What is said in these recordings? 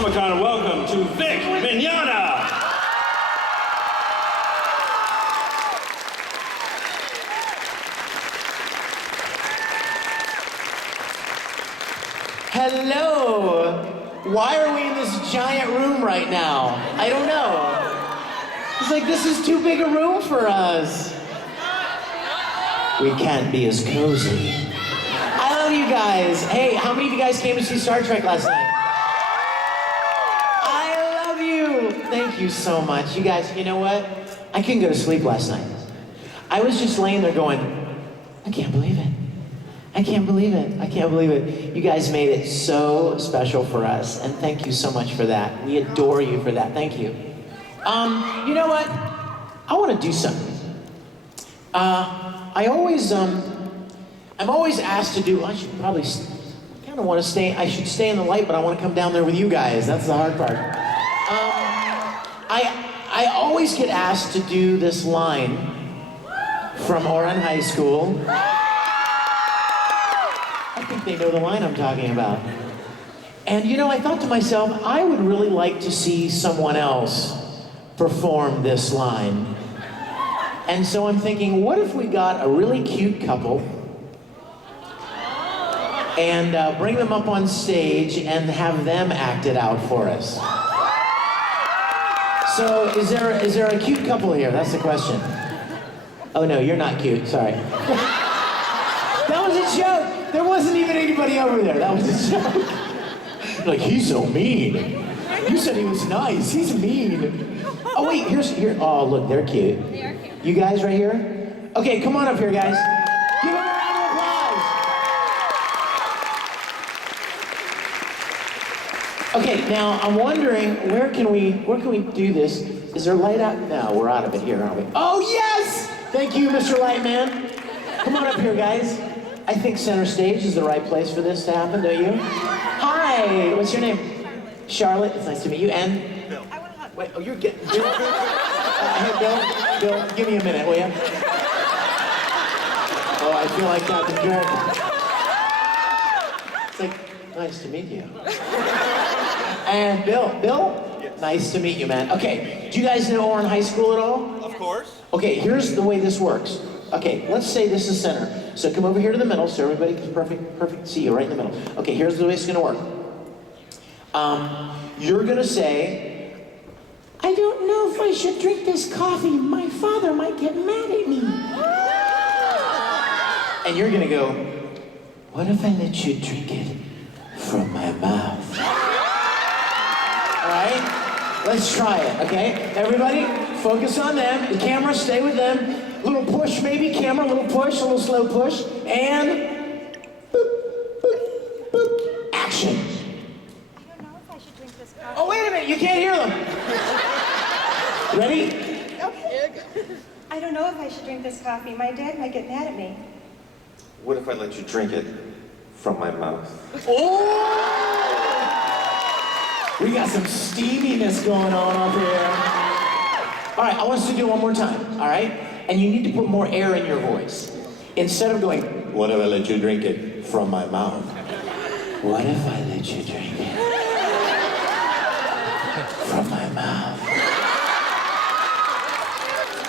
Comicon, welcome to Vic Mignogna. Hello. Why are we in this giant room right now? I don't know. It's like this is too big a room for us. We can't be as cozy. I love you guys. Hey, how many of you guys came to see Star Trek last night? I love you. Thank you so much. You guys, you know what? I couldn't go to sleep last night. I was just laying there going, I can't believe it. I can't believe it. I can't believe it. You guys made it so special for us, and thank you so much for that. We adore you for that. Thank you. You know what? I want to do something. I'm always asked to do, I should probably kind of want to stay, I should stay in the light, but I want to come down there with you guys. That's the hard part. I always get asked to do this line from Oran High School. I think they know the line I'm talking about. And you know, I thought to myself, I would really like to see someone else perform this line. And so I'm thinking, what if we got a really cute couple and bring them up on stage and have them act it out for us? So is there a cute couple here? That's the question. Oh no, you're not cute, sorry. That was a joke. There wasn't even anybody over there. That was a joke. Like, he's so mean. You said he was nice. He's mean. Oh wait, here. Oh look, they're cute. They are cute. You guys right here? Okay, come on up here, guys. Give them a round of applause. Okay, now I'm wondering, where can we do this? Is there light out? No, we're out of it here, aren't we? Oh yes! Thank you, Mr. Lightman. Come on up here, guys. I think center stage is the right place for this to happen, don't you? Hi, what's your name? Charlotte. It's nice to meet you. And? Bill. I want a hug. Wait, oh, you're getting Bill. Hey, Bill, give me a minute, will you? Oh, I feel like Captain Kirk. It's like, nice to meet you. And Bill, yes. Nice to meet you, man. Okay, do you guys know Oran High School at all? Of course. Okay, here's the way this works. Okay, let's say this is center. So come over here to the middle so everybody can perfect see you right in the middle. Okay, here's the way it's gonna work. You're gonna say, I don't know if I should drink this coffee. My father might get mad at me. And you're gonna go, what if I let you drink it from my mouth? All right, let's try it, okay? Everybody, focus on them. The camera, stay with them. Little push maybe, camera, little push, a little slow push. And, boop, boop, boop, action. I don't know if I should drink this coffee. Oh, wait a minute, you can't hear them. Ready? Okay. I don't know if I should drink this coffee. My dad might get mad at me. What if I let you drink it from my mouth? Oh! We got some steaminess going on up here. All right, I want us to do it one more time, all right? And you need to put more air in your voice. Instead of going, what if I let you drink it from my mouth? What if I let you drink it from my mouth?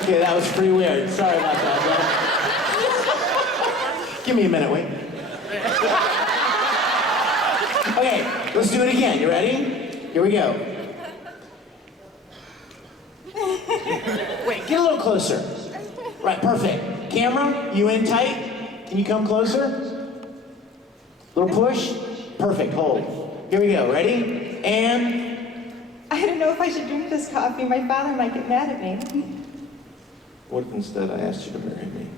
Okay, that was pretty weird. Sorry about that. Give me a minute, wait. Okay, let's do it again. You ready? Here we go. Wait, get a little closer. Right, perfect. Camera, you in tight? Can you come closer? Little push? Perfect, hold. Here we go, ready? And... I don't know if I should drink this coffee. My father might get mad at me. What if instead I asked you to marry me?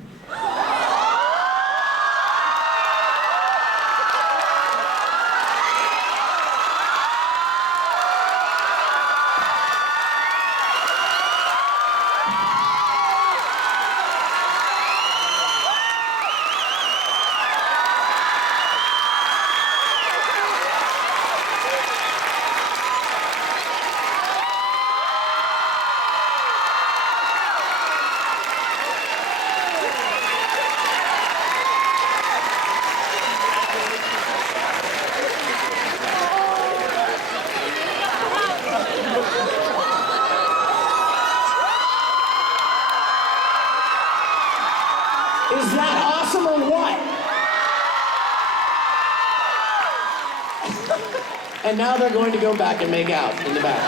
And now they're going to go back and make out in the back.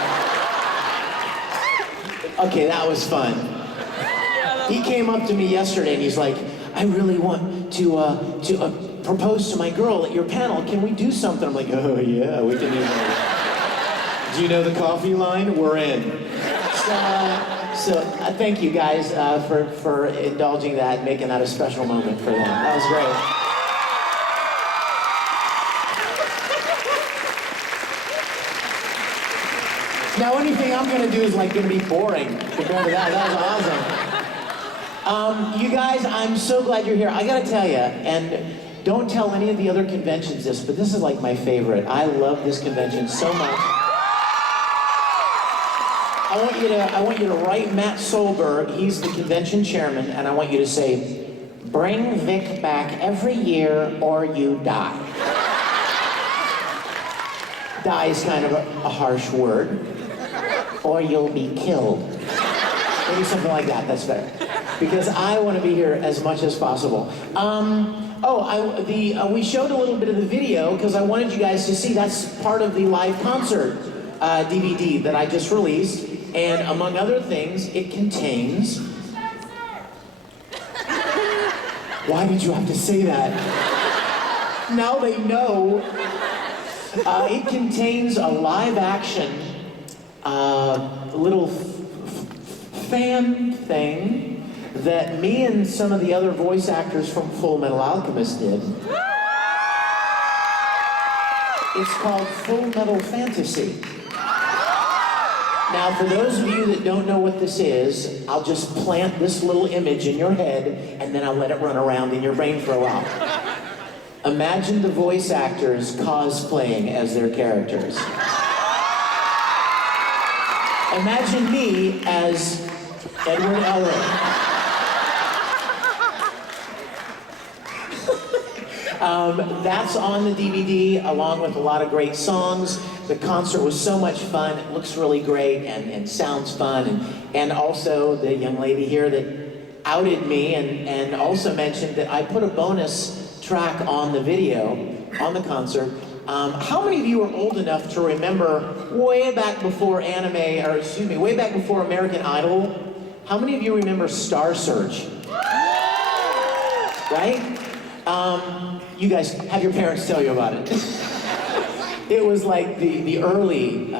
Okay, that was fun. He came up to me yesterday and he's like, I really want to propose to my girl at your panel. Can we do something? I'm like, oh yeah, we can do that. Do you know the coffee line? We're in. So thank you guys for indulging that, making that a special moment for them. That was great. Now anything I'm gonna do is like gonna be boring compared to that. That was awesome. You guys, I'm so glad you're here. I gotta tell you, and don't tell any of the other conventions this, but this is like my favorite. I love this convention so much. I want you to write Matt Solberg, he's the convention chairman, and I want you to say, bring Vic back every year or you die. Die is kind of a harsh word. Or you'll be killed. Maybe something like that, that's better. Because I want to be here as much as possible. We showed a little bit of the video because I wanted you guys to see that's part of the live concert DVD that I just released. And among other things, it contains... Why did you have to say that? Now they know. It contains a live action little fan thing that me and some of the other voice actors from Full Metal Alchemist did. It's called Full Metal Fantasy. Now, for those of you that don't know what this is, I'll just plant this little image in your head and then I'll let it run around in your brain for a while. Imagine the voice actors cosplaying as their characters. Imagine me as Edward Elric. That's on the DVD along with a lot of great songs. The concert was so much fun. It looks really great and sounds fun. And also the young lady here that outed me and also mentioned that I put a bonus track on the video, on the concert. How many of you are old enough to remember way back before way back before American Idol? How many of you remember Star Search? Right? You guys have your parents tell you about it. It was like the early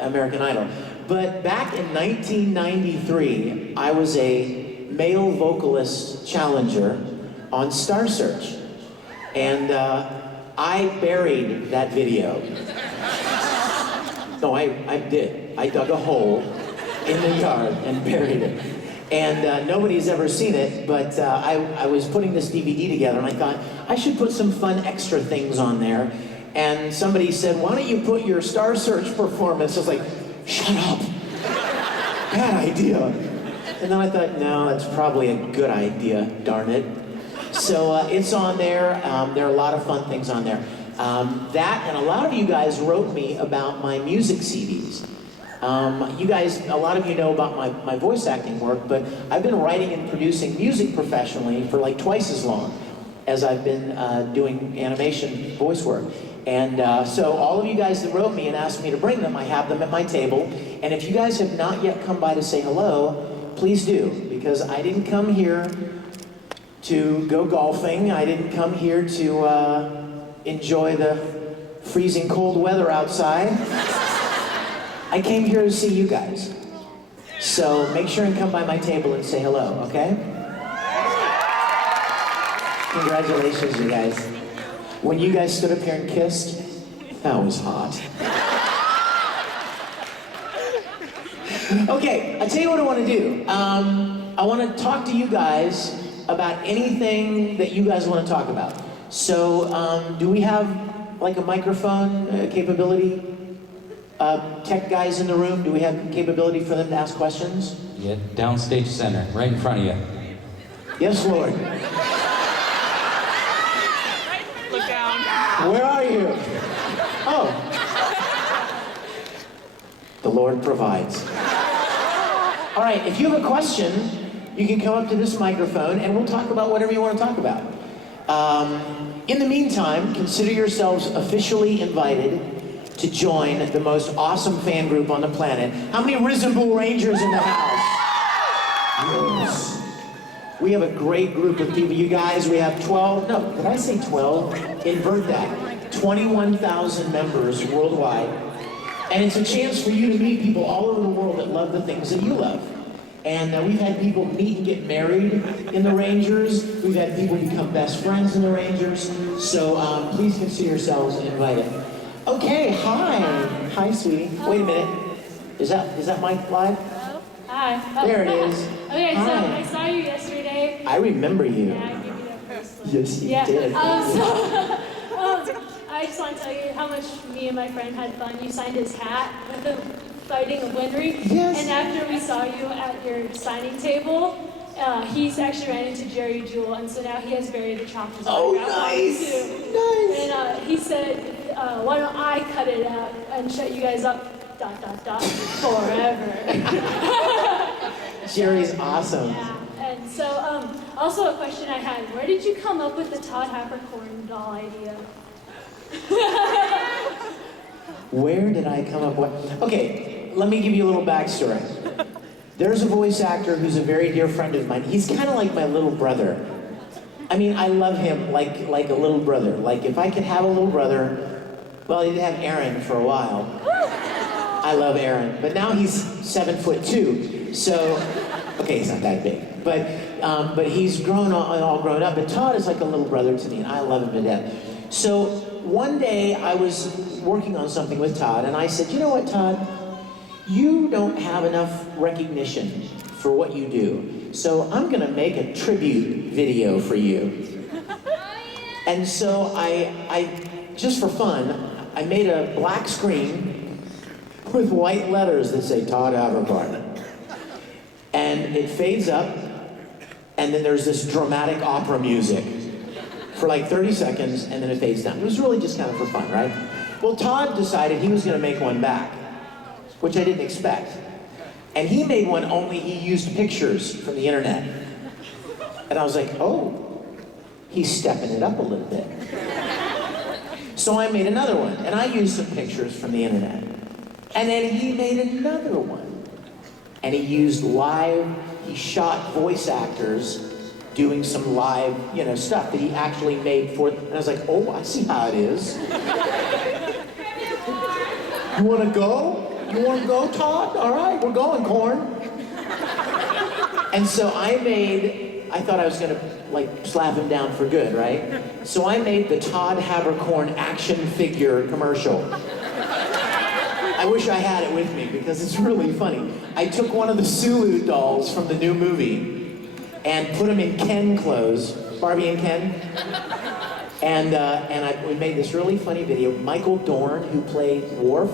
American Idol. But back in 1993, I was a male vocalist challenger on Star Search. And I buried that video. No, I did. I dug a hole in the yard and buried it. And nobody's ever seen it, but I was putting this DVD together and I thought, I should put some fun extra things on there. And somebody said, why don't you put your Star Search performance? I was like, shut up. Bad idea. And then I thought, no, that's probably a good idea, darn it. So it's on there. There are a lot of fun things on there. That and a lot of you guys wrote me about my music CDs. You guys, a lot of you know about my voice acting work, but I've been writing and producing music professionally for like twice as long as I've been doing animation voice work. And so all of you guys that wrote me and asked me to bring them, I have them at my table. And if you guys have not yet come by to say hello, please do, because I didn't come here to go golfing. I didn't come here to enjoy the freezing cold weather outside. I came here to see you guys. So make sure and come by my table and say hello, okay? Congratulations, you guys. When you guys stood up here and kissed, that was hot. Okay, I'll tell you what I want to do. I want to talk to you guys about anything that you guys want to talk about. So, do we have like a microphone capability? Tech guys in the room, do we have capability for them to ask questions? Yeah, downstage center, right in front of you. Yes, Lord. Look down. Where are you? Oh. The Lord provides. All right, if you have a question, you can come up to this microphone and we'll talk about whatever you want to talk about. In the meantime, consider yourselves officially invited to join the most awesome fan group on the planet. How many Risen Bull Rangers in the house? Yes. We have a great group of people. You guys, we have 12, no, did I say 12? Invert that. 21,000 members worldwide. And it's a chance for you to meet people all over the world that love the things that you love. And we've had people meet and get married in the Rangers. We've had people become best friends in the Rangers. So please consider yourselves invited. Okay, hi. Hi, sweetie. Wait a minute. Is that mic live? Hello? Hi. Oh, There it is. Okay, so Hi. I saw you yesterday. I remember you. Yeah, I gave you that bracelet. Yes, you Yeah. did. I just want to tell you how much me and my friend had fun. You signed his hat with him fighting a Winry. Yes. And after we saw you at your signing table, he's actually ran into Jerry Jewell, and so now he has Barry the Chopper's Oh, autograph on nice. too. Nice. And he said, why don't I cut it out and shut you guys up, ... forever. Jerry's awesome. Yeah, and so, also a question I had, where did you come up with the Todd Habercorn doll idea? Where did I come up with? Okay, let me give you a little backstory. There's a voice actor who's a very dear friend of mine. He's kind of like my little brother. I mean, I love him like a little brother. Like, if I could have a little brother, well, I did have Aaron for a while. I love Aaron, but now he's 7'2", so, okay, he's not that big, but he's all grown up, and Todd is like a little brother to me, and I love him to death. So one day I was working on something with Todd, and I said, you know what, Todd? You don't have enough recognition for what you do, so I'm gonna make a tribute video for you. And so I just for fun, I made a black screen with white letters that say Todd Habercorn. And it fades up, and then there's this dramatic opera music for like 30 seconds, and then it fades down. It was really just kind of for fun, right? Well, Todd decided he was gonna make one back, which I didn't expect. And he made one only he used pictures from the internet. And I was like, oh, he's stepping it up a little bit. So I made another one, and I used some pictures from the internet. And then he made another one. And he shot voice actors doing some live, stuff that he actually made for, and I was like, oh, I see how it is. You wanna go? You wanna go, Todd? All right, we're going, Corn. And so I thought I was gonna slap him down for good, right? So I made the Todd Habercorn action figure commercial. I wish I had it with me because it's really funny. I took one of the Sulu dolls from the new movie and put him in Ken clothes, Barbie and Ken. And we made this really funny video. Michael Dorn, who played Worf,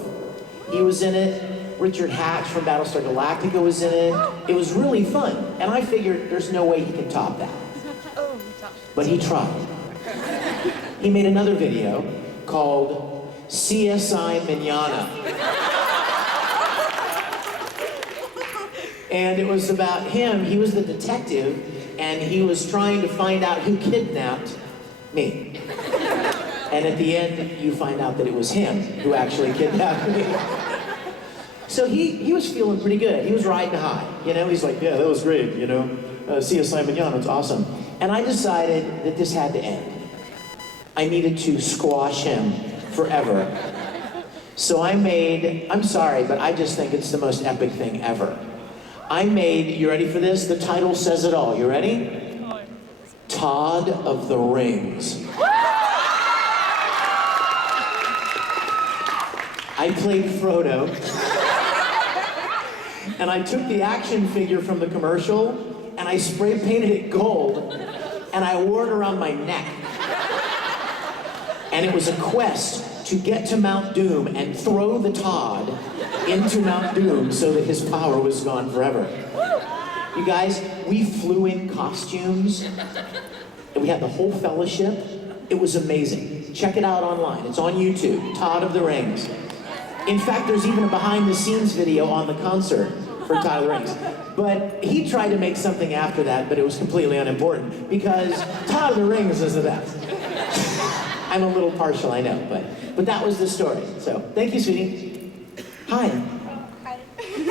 he was in it. Richard Hatch from Battlestar Galactica was in it. It was really fun. And I figured there's no way he can top that. But he tried. He made another video called CSI Mignogna. And it was about him. He was the detective, and he was trying to find out who kidnapped me. And at the end, you find out that it was him who actually kidnapped me. So he was feeling pretty good. He was riding high. He's like, yeah, that was great, CSI Mignogna, it's awesome. And I decided that this had to end. I needed to squash him forever. So I'm sorry, but I just think it's the most epic thing ever. You ready for this? The title says it all. You ready? Todd of the Rings. I played Frodo. And I took the action figure from the commercial and I spray painted it gold and I wore it around my neck. And it was a quest to get to Mount Doom and throw the Todd into Mount Doom so that his power was gone forever. You guys, we flew in costumes and we had the whole fellowship. It was amazing. Check it out online. It's on YouTube, Todd of the Rings. In fact, there's even a behind the scenes video on the concert for Todd of the Rings. But he tried to make something after that, but it was completely unimportant because Todd of the Rings is the best. I'm a little partial, I know, but that was the story. So, thank you, sweetie. Hi. Hi.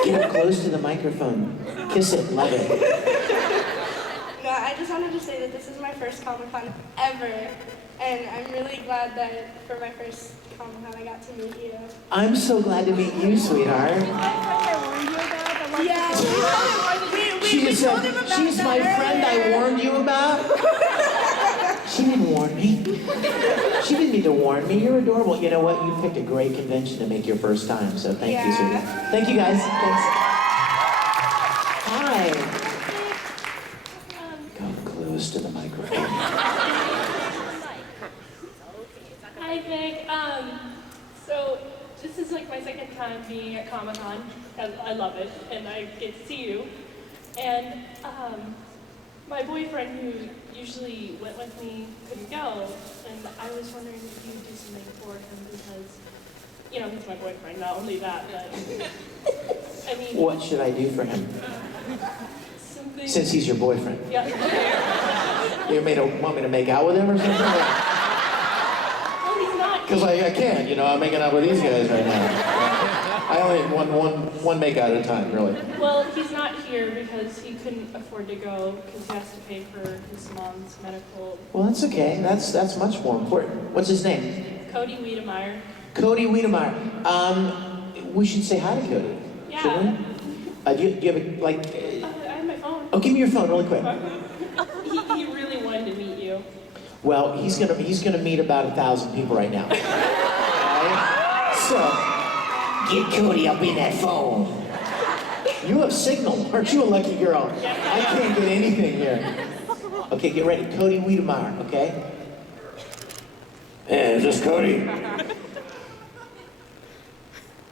Get up close to the microphone. Kiss it, love it. No, I just wanted to say that this is my first Comicon ever, and I'm really glad that for my first Comicon I got to meet you. I'm so glad to meet you, sweetheart. Yeah, She just said, she's my friend I warned you about. She didn't warn me. She didn't need to warn me. You're adorable. You know what? You picked a great convention to make your first time, so thank you, sweetie. Thank you, guys. Thanks. Hi. Come close to the microphone. Hi, Vic. So this is like my second time being at Comicon. I love it, and I get to see you. And my boyfriend, who usually went with me, couldn't go, and I was wondering if you would do something for him because, you know, he's my boyfriend. Not only that, but I mean. What should I do for him? Something. Since he's your boyfriend. Yeah. You want me to make out with him or something? Well, he's not. Because I can't, you know, I'm making out with these guys right now. I only have one make out at a time, really. Well, he's not here because he couldn't afford to go because he has to pay for his mom's medical. Well, that's okay. That's much more important. What's his name? Cody Wiedemeyer. Cody Wiedemeyer. We should say hi to Cody. Yeah. Shouldn't we? Do you have a, like... I have my phone. Oh, give me your phone really quick. He really wanted to meet you. Well, he's gonna meet about 1,000 people right now. Alright? So, get Cody up in that phone. You have signal. Aren't you a lucky girl? I can't get anything here. Okay, get ready. Cody Wiedemeyer, okay? Hey, is this Cody?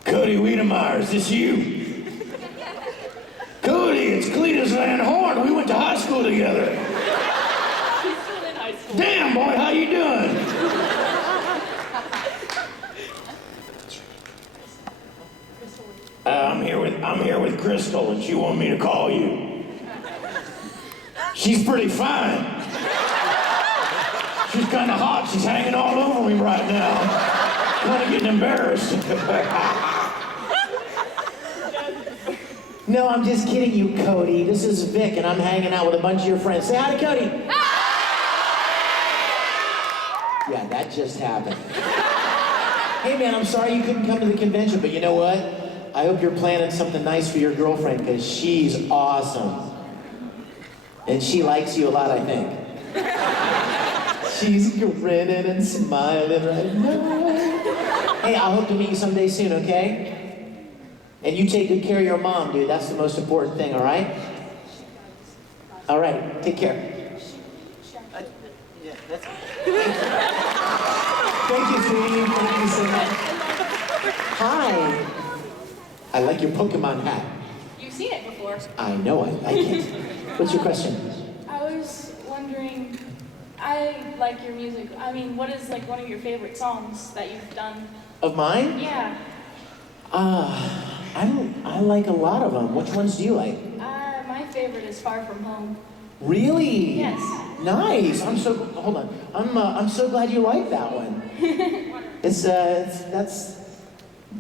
Cody Wiedemeyer, is this you? Cody, it's Cletus Van Horn. We went to high school together. He's still in high school. Damn, boy, how you doing? I'm here with Crystal, and she wanted me to call you. She's pretty fine. She's kind of hot. She's hanging all over me right now. Kind of getting embarrassed. No, I'm just kidding you, Cody. This is Vic, and I'm hanging out with a bunch of your friends. Say hi to Cody. Yeah, that just happened. Hey, man, I'm sorry you couldn't come to the convention, but you know what? I hope you're planning something nice for your girlfriend, because she's awesome. And she likes you a lot, I think. She's grinning and smiling right now. Hey, I hope to meet you someday soon, okay? And you take good care of your mom, dude. That's the most important thing, all right? All right, take care. Yeah, that's Thank you, sweetie. Thank you so much. Hi. I like your Pokemon hat. You've seen it before. I know, I like it. What's your question? I was wondering, I like your music. I mean, what is like one of your favorite songs that you've done? Of mine? Yeah. I like a lot of them. Which ones do you like? My favorite is Far From Home. Really? Yes. Nice. Hold on. I'm so glad you like that one.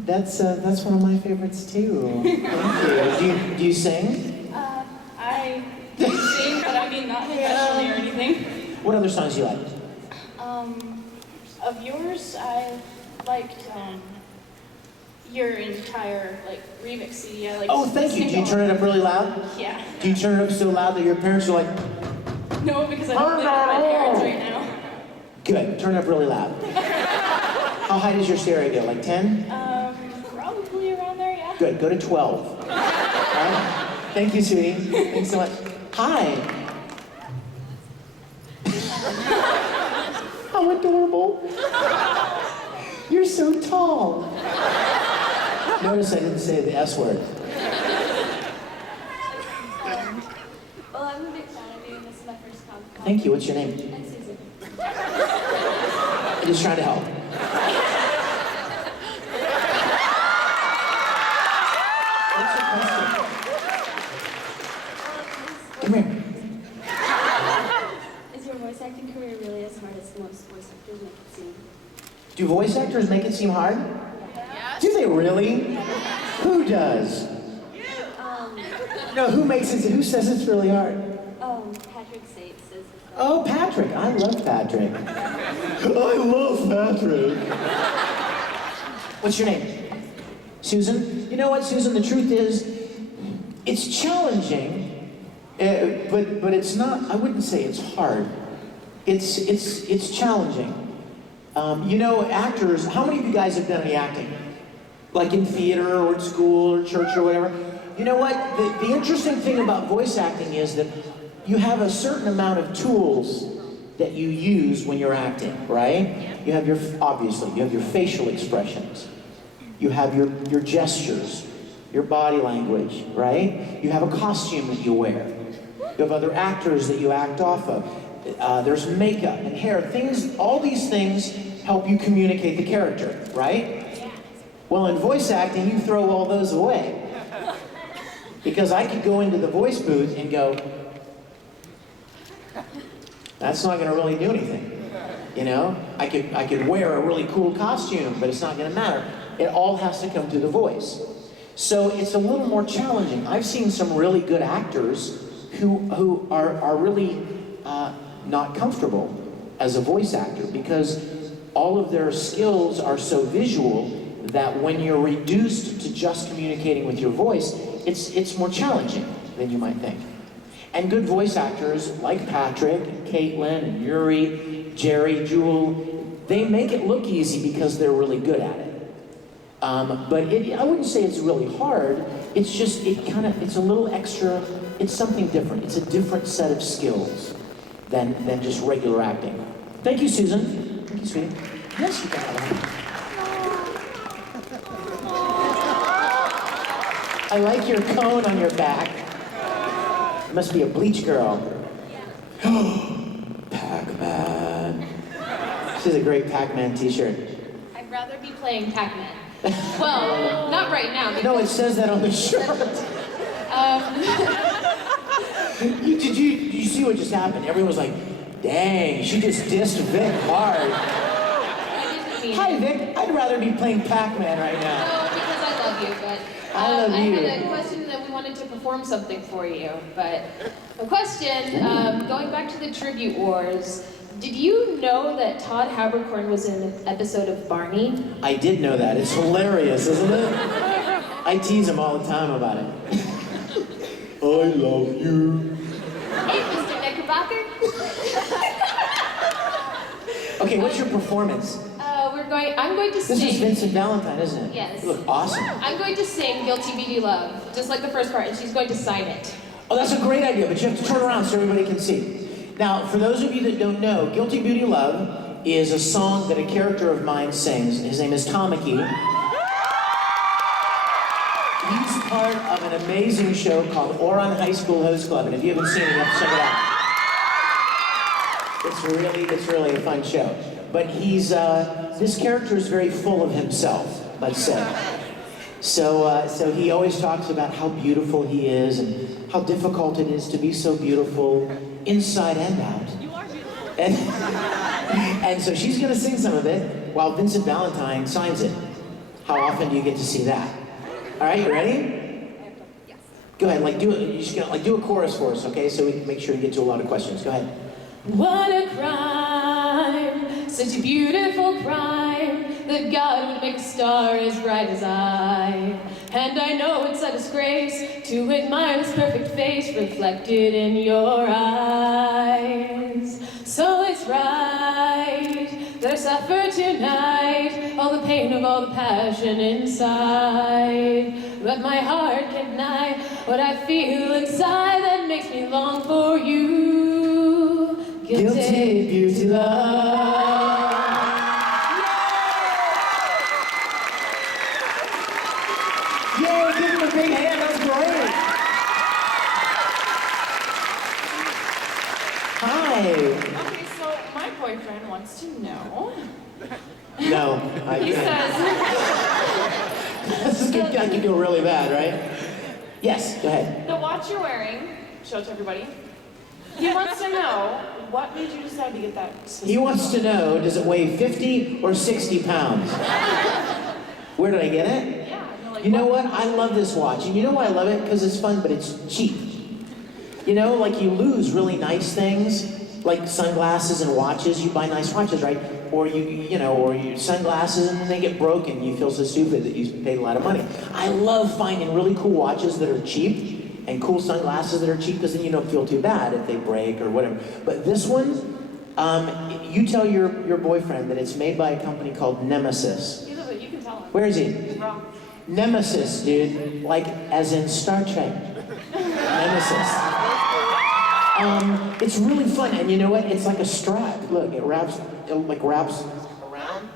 That's one of my favorites too. Thank you. Do you sing? I do sing, but I mean not professionally or anything. What other songs do you like? Of yours, I liked your entire like remix CD. I like. Oh, thank you. Do you turn it up really loud? Yeah. Do you turn it up so loud that your parents are like, No, because I don't live with my parents right now. good, turn it up really loud. How high does your stereo go? Like 10? Probably around there, yeah. Good, go to 12. All right? Thank you, sweetie. Thanks so much. Hi. How adorable. You're so tall. Notice I didn't say the S word. Well, I'm a big fan of you, and this is my first Comicon. Thank you. What's your name? I'm Susan. I'm just trying to help. What's your question? Come here. Is your voice acting career really as hard as most voice actors make it seem? Do voice actors make it seem hard? Do they really? Who does? No, who says it's really hard? Patrick says. Oh, Patrick. I love Patrick. I love Patrick. What's your name? Susan? You know what, Susan? The truth is, it's challenging, but it's not, I wouldn't say it's hard. It's challenging. You know, actors, how many of you guys have done any acting? Like in theater or in school or church or whatever? You know what? The interesting thing about voice acting is that you have a certain amount of tools that you use when you're acting, right? You have obviously, you have your facial expressions. You have your gestures, your body language, right? You have a costume that you wear. You have other actors that you act off of. There's makeup and hair, all these things help you communicate the character, right? Well, in voice acting, you throw all those away. Because I could go into the voice booth and go, that's not gonna really do anything. You know? I could wear a really cool costume, but it's not gonna matter. It all has to come through the voice. So it's a little more challenging. I've seen some really good actors who are really not comfortable as a voice actor because all of their skills are so visual that when you're reduced to just communicating with your voice, it's more challenging than you might think. And good voice actors like Patrick, and Caitlin, and Yuri, Jerry, Jewel, they make it look easy because they're really good at it. But I wouldn't say it's really hard. It's just, it's a little extra, it's something different. It's a different set of skills than just regular acting. Thank you, Susan. Thank you, sweetie. Yes, you got it. I like your cone on your back. You must be a bleach girl. Pac-Man. She's a great Pac-Man t-shirt. I'd rather be playing Pac-Man. Well, not right now. No, it says that on the shirt. Did you see what just happened? Everyone was like, dang, she just dissed Vic hard. Hi, Vic. I'd rather be playing Pac-Man right now. No, because I love you, but I love you. had a question that we wanted to perform something for you. But a question, going back to the Tribute Wars, did you know that Todd Haberkorn was in an episode of Barney? I did know that. It's hilarious, isn't it? I tease him all the time about it. I love you. Hey, Mr. Knickerbocker. Okay, what's your performance? I'm going to sing. This is Vincent Valentine, isn't it? Yes. You look awesome. I'm going to sing Guilty Beauty Love, just like the first part, and she's going to sign it. Oh, that's a great idea, but you have to turn around so everybody can see. Now, for those of you that don't know, Guilty Beauty Love is a song that a character of mine sings. His name is Comicon. He's part of an amazing show called Oron High School Host Club, and if you haven't seen it, you have to check it out. It's really a fun show. But this character is very full of himself, let's say. So he always talks about how beautiful he is and how difficult it is to be so beautiful inside and out. You are beautiful. And so she's gonna sing some of it while Vincent Valentine signs it. How often do you get to see that? All right, you ready? Yes. Go ahead, you're just gonna do a chorus for us, okay? So we can make sure we get to a lot of questions. Go ahead. What a crime, such a beautiful crime, that God would make a star as bright as I. And I know it's a disgrace to admire this perfect face reflected in your eyes. So it's right that I suffer tonight, all the pain of all the passion inside. But my heart can't deny what I feel inside that makes me long for you. Guilty Beauty Love. Yay, give him a big hand, that's great. Hi. Okay, so my boyfriend wants to know. No. He says, This could go really bad, right? Yes, go ahead. the watch you're wearing, show it to everybody, He wants to know, what made you decide to get that system? He wants to know, does it weigh 50 or 60 pounds? Where did I get it? Yeah. And you're like, You know what? I love this watch. And you know why I love it? Because it's fun, but it's cheap. You know, like you lose really nice things, like sunglasses and watches. You buy nice watches, right? Or or sunglasses and then they get broken. You feel so stupid that you paid a lot of money. I love finding really cool watches that are cheap and cool sunglasses that are cheap because then you don't feel too bad if they break or whatever. But this one, you tell your boyfriend that it's made by a company called Nemesis. You can tell him. Where is he? He's wrong. Nemesis, dude. Like as in Star Trek. Nemesis. It's really fun, and you know what? It's like a strap. Look, it wraps around.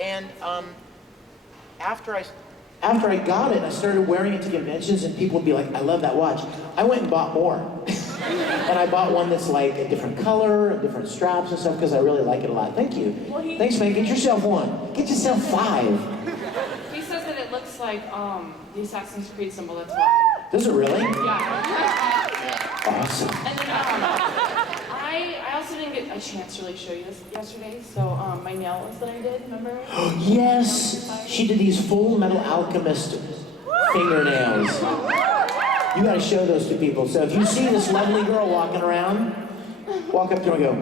And after I got it, I started wearing it to conventions, and people would be like, "I love that watch." I went and bought more, and I bought one that's like a different color, and different straps and stuff because I really like it a lot. Thank you. Thanks, man. Get yourself one. Get yourself 5. He says that it looks like the Assassin's Creed symbol. That's why. Does it really? Yeah. Awesome. And then I also didn't get a chance to really show you this yesterday. So my nails that I did, remember? Yes, she did these Full Metal Alchemist fingernails. You got to show those to people. So if you see this lovely girl walking around, walk up to her and go,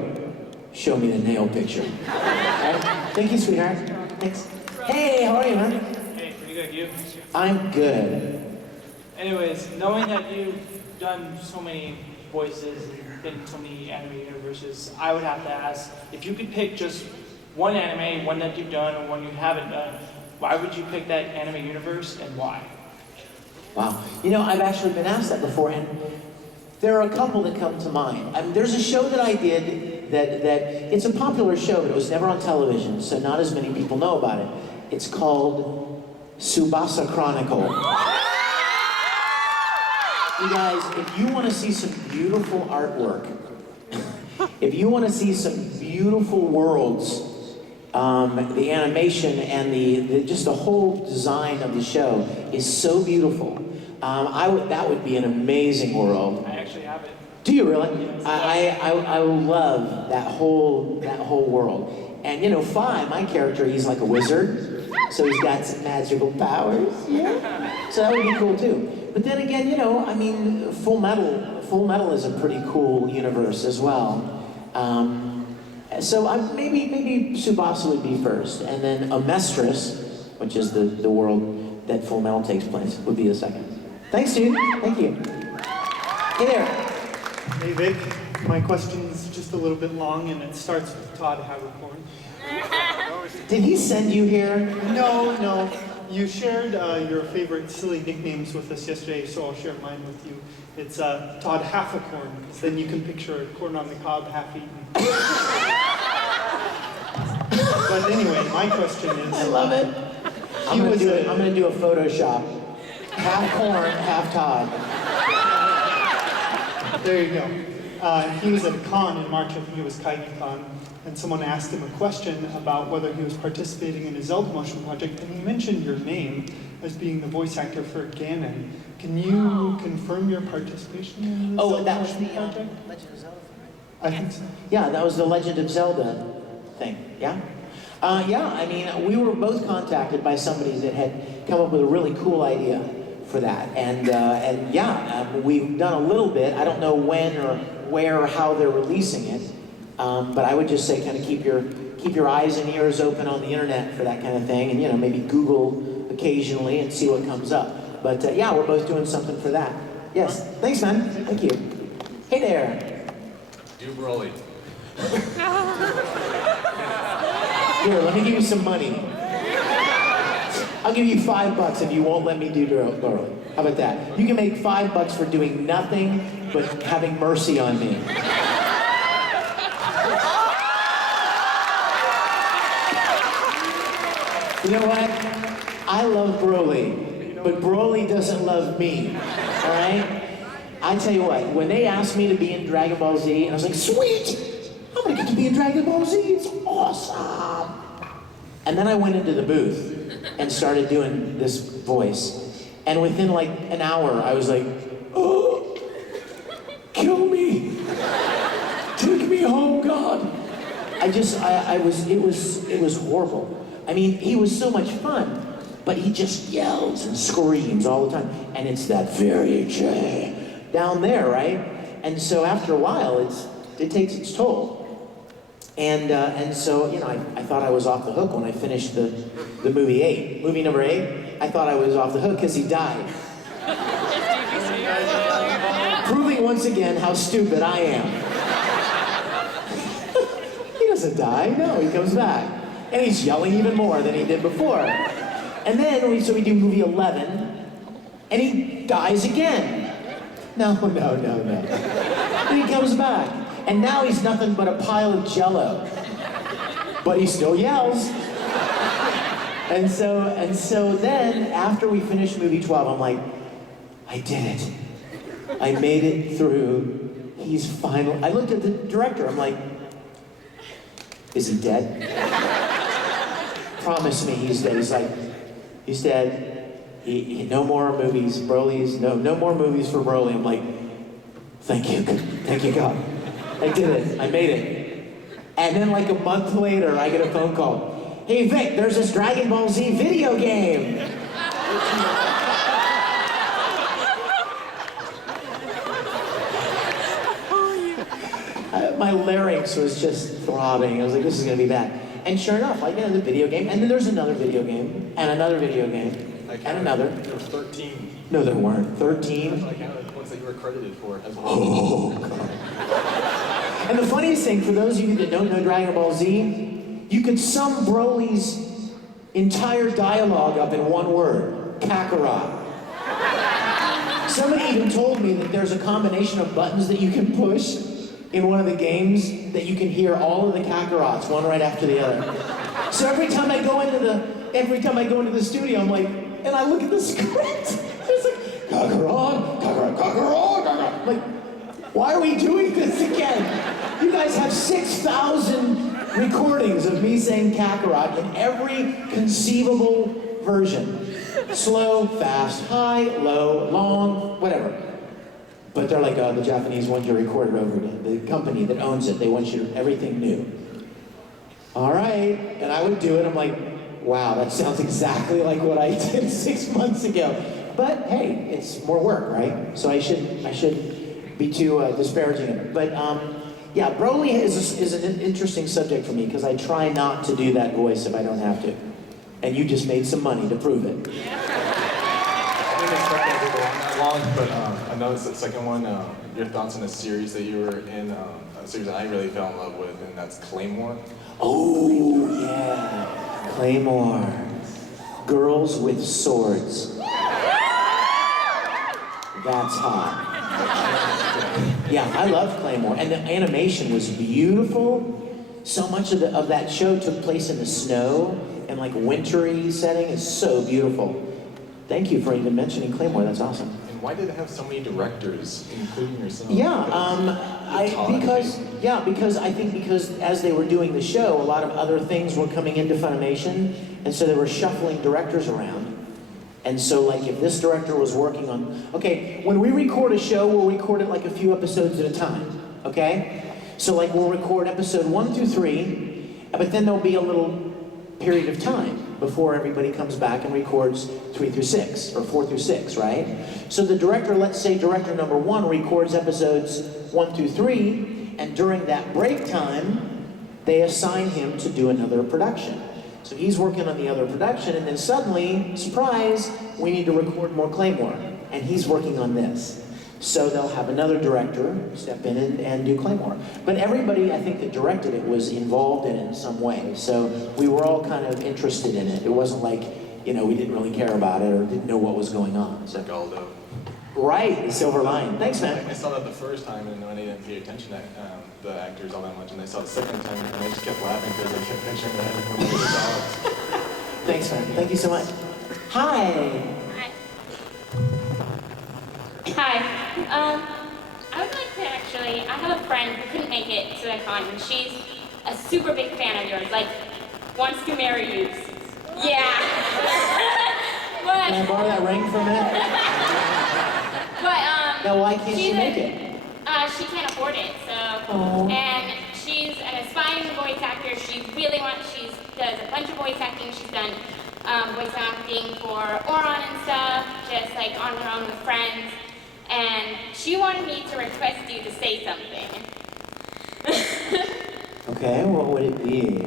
"Show me the nail picture." Right? Thank you, sweetheart. Thanks. Hey, how are you, man? Hey, pretty good. You? I'm good. Anyways, knowing that you've done so many voices and been in so many anime universes, I would have to ask, if you could pick just one anime, one that you've done and one you haven't done, why would you pick that anime universe and why? Wow. You know, I've actually been asked that before, and there are a couple that come to mind. There's a show that I did that it's a popular show, but it was never on television, so not as many people know about it. It's called Tsubasa Chronicle. You guys, if you want to see some beautiful artwork, if you want to see some beautiful worlds, the animation and just the whole design of the show is so beautiful. That would be an amazing world. I actually have it. Do you really? I love that whole world. And you know, Fi, my character, he's like a wizard, so he's got some magical powers. Yeah. So that would be cool too. But then again, you know, I mean, Full Metal is a pretty cool universe as well. So maybe Tsubasa would be first, and then Amestris, which is the world that Full Metal takes place, would be the second. Thanks, dude. Thank you. Hey there. Hey, Vic. My question's just a little bit long, and it starts with Todd Havercorn. Did he send you here? No. You shared your favorite silly nicknames with us yesterday, so I'll share mine with you. It's Todd Half-a-Corn, because then you can picture corn on the cob half-eaten. But anyway, my question is... I love it. I'm gonna do a Photoshop. Half corn, half Todd. There you go. He was at a con in March, I think it was Comicon, and someone asked him a question about whether he was participating in a Zelda motion project, and he mentioned your name as being the voice actor for Ganon. Can you confirm your participation in the Zelda that was motion the project? Legend of Zelda thing, right? I think so. Yeah, that was the Legend of Zelda thing, yeah? Yeah, I mean, we were both contacted by somebody that had come up with a really cool idea for that. And yeah, we've done a little bit. I don't know when or where or how they're releasing it, but I would just say kind of keep your eyes and ears open on the internet for that kind of thing, and you know, maybe Google occasionally and see what comes up. But yeah, we're both doing something for that. Yes, thanks, man. Thank you. Hey there. Do Broly. Here, let me give you some money. I'll give you $5 if you won't let me do Broly. How about that? You can make $5 for doing nothing but having mercy on me. You know what? I love Broly, but Broly doesn't love me, all right? I tell you what, when they asked me to be in Dragon Ball Z, I was like, sweet! I'm gonna get to be in Dragon Ball Z, it's awesome! And then I went into the booth and started doing this voice. And within like an hour, I was like, oh, kill me! it was horrible. I mean, he was so much fun, but he just yells and screams all the time. And it's that very down there, right? And so after a while, it takes its toll. And so, you know, I thought I was off the hook when I finished the movie 8. Movie number 8, I thought I was off the hook because he died. Proving once again how stupid I am. He doesn't die, no, he comes back. And he's yelling even more than he did before. And then, we do movie 11, and he dies again. No. And he comes back. And now he's nothing but a pile of jello. But he still yells. And so then, after we finished movie 12, I'm like, I did it. I made it through. He's finally... I looked at the director, I'm like, is he dead? Promise me he's dead. He's like, he's dead. No more movies, Broly's, no more movies for Broly. I'm like, thank you God. I did it, I made it. And then like a month later, I get a phone call. Hey Vic, there's this Dragon Ball Z video game. My larynx was just throbbing. I was like, this is gonna be bad. And sure enough, I get the video game, and then there's another video game, and another video game, and another. There was 13. No, there weren't. 13? I counted the ones that you were credited for as well. Oh, God. And the funniest thing, for those of you that don't know Dragon Ball Z, you could sum Broly's entire dialogue up in one word, Kakarot. Somebody even told me that there's a combination of buttons that you can push in one of the games that you can hear all of the Kakarots, one right after the other. So every time I go into the studio, I'm like, and I look at the script, it's like, Kakarot, Kakarot, Kakarot, Kakarot. I'm like, why are we doing this again? You guys have 6,000 recordings of me saying Kakarot in every conceivable version. Slow, fast, high, low, long, whatever. But they're like, the Japanese want you to record it over again. The company that owns it, they want you to, everything new. All right, and I would do it. I'm like, wow, that sounds exactly like what I did 6 months ago. But hey, it's more work, right? So I shouldn't be too disparaging of it. But yeah, Broly is an interesting subject for me because I try not to do that voice if I don't have to. And you just made some money to prove it. I didn't expect that to go on that long, but I noticed the second one, your thoughts on a series that you were in, a series that I really fell in love with, and that's Claymore. Oh, yeah. Claymore. Girls with swords. That's hot. Yeah, I loved Claymore. And the animation was beautiful. So much of that show took place in the snow and like wintry setting. It's so beautiful. Thank you for even mentioning Claymore. That's awesome. And why did it have so many directors, including yourself? Yeah, because I think as they were doing the show, a lot of other things were coming into Funimation, and so they were shuffling directors around. And so, like, if this director was working on, okay, when we record a show, we'll record it like a few episodes at a time, okay? So, like, we'll record episode 1 through 3, but then there'll be a little period of time before everybody comes back and records 3 through 6, or 4 through 6, right? So the director, let's say director number 1 records episodes 1 through 3, and during that break time, they assign him to do another production. So he's working on the other production, and then suddenly, surprise, we need to record more Claymore, and he's working on this. So they'll have another director step in and do Claymore. But everybody, I think, that directed it was involved in it in some way. So we were all kind of interested in it. It wasn't like, you know, we didn't really care about it or didn't know what was going on. So. Like Aldo. Right, the Silver Line. Thanks, man. I saw that the first time and I didn't pay attention to the actors all that much, and I saw it the second time and I just kept laughing because I kept picturing that one of the dogs. Thanks, man. Thank you so much. Hi. Hi. I would like to actually, I have a friend who couldn't make it to the con, and she's a super big fan of yours, like, wants to marry you. Yeah. But, Can I borrow that ring for a minute? but, Now, why can't she make it? She can't afford it, so, Oh. and she's an aspiring aspiring voice actor. She does a bunch of voice acting. She's done voice acting for Oron and stuff, just like on her own with friends. And she wanted me to request you to say something. Okay, what would it be?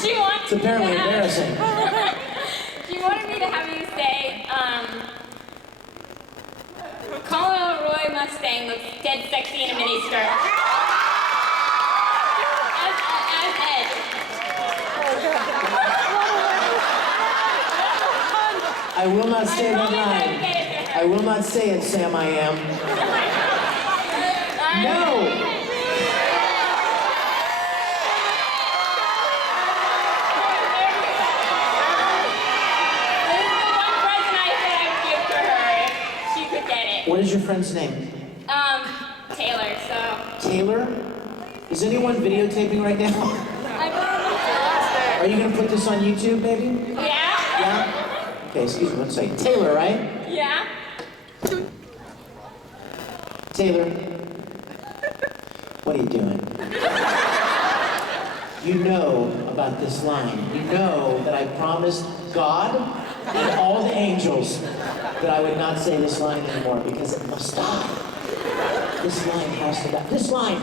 She wanted It's apparently embarrassing. She wanted me to have you say, Colonel Roy Mustang looks dead sexy in a miniskirt. As Ed. I will not say that line. I will not say it, Sam, I am. No! What is your friend's name? Taylor, so. Taylor? Is anyone videotaping right now? Are you gonna put this on YouTube, maybe? Yeah? Yeah? Okay, excuse me, one second. Taylor, right? Yeah? Taylor, what are you doing? You know about this line. You know that I promised God and all the angels that I would not say this line anymore because it must die. This line has to die. This line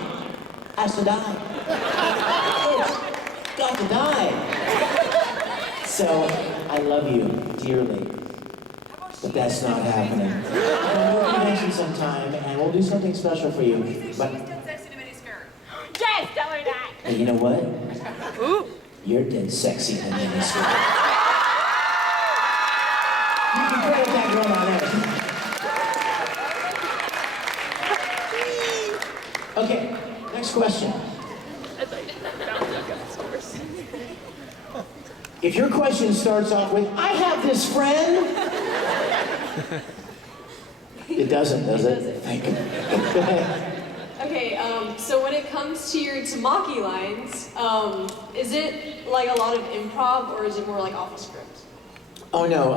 has to die. It's got to die. So, I love you dearly, but that's not happening. We'll do a convention sometime, and we'll do something special for you. But Yes, tell her that. and you know what? You're dead sexy in a miniskirt. You can credit that girl on it. Okay, next question. If your question starts off with, I have this friend. It doesn't, does it? Thank you. Go ahead. Okay, so when it comes to your Tamaki lines, is it like a lot of improv or is it more like off a script? Oh no,